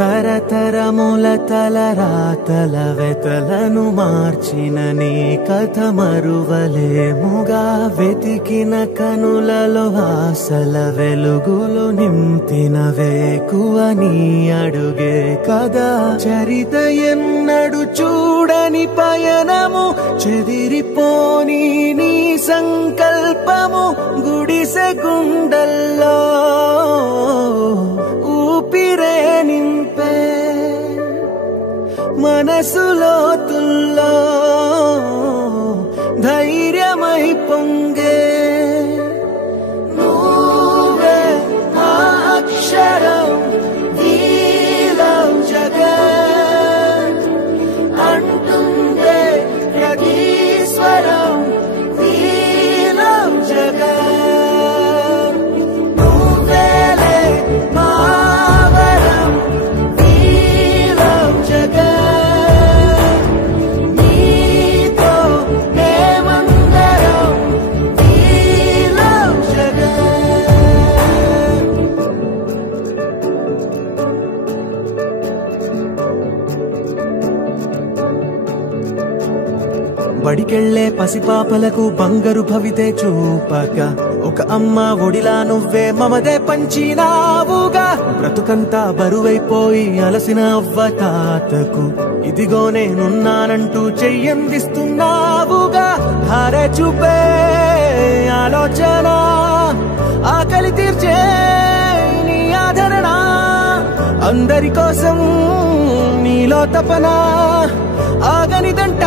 తరతరముల తలరాతల వెతలను మార్చిన నీ కథ మరువలేముగా వెతికిన కనులలో ఆశల వెలుగులు నింపిన వేకువ నీ అడుగే కదా చరిత ఎన్నడు చూడని పయనము చెదిరిపోని నీ సంకల్పము గుడిసె గుండల్లో ఊపిరే నింపే మనసులో తుల్లో ధైర్యమై పొంగే నువ్వే మా అక్షరం వీలం జగత్ అంటుందే ప్రతి స్వరం వీలం జగత్ నువ్వేలే మా వరం వీలం జగత్ నీతో మేమందరం వీలం జగత్ బడికెళ్లే పసిపాపలకు బంగారు భవితే చూపక ఒక అమ్మ ఒడిలా నువ్వే మమదే పంచినావుగా బ్రతుకంతా బరువైపోయి అలసిన అవ్వ తాతకు ఇదిగో నేనున్నానంటూ చెయ్యందిస్తున్నావుగా ధారే చూపే ఆలోచన ఆకలి తీర్చే నీ ఆదరణ అందరి కోసం నీలో తపన ఆగనిదంట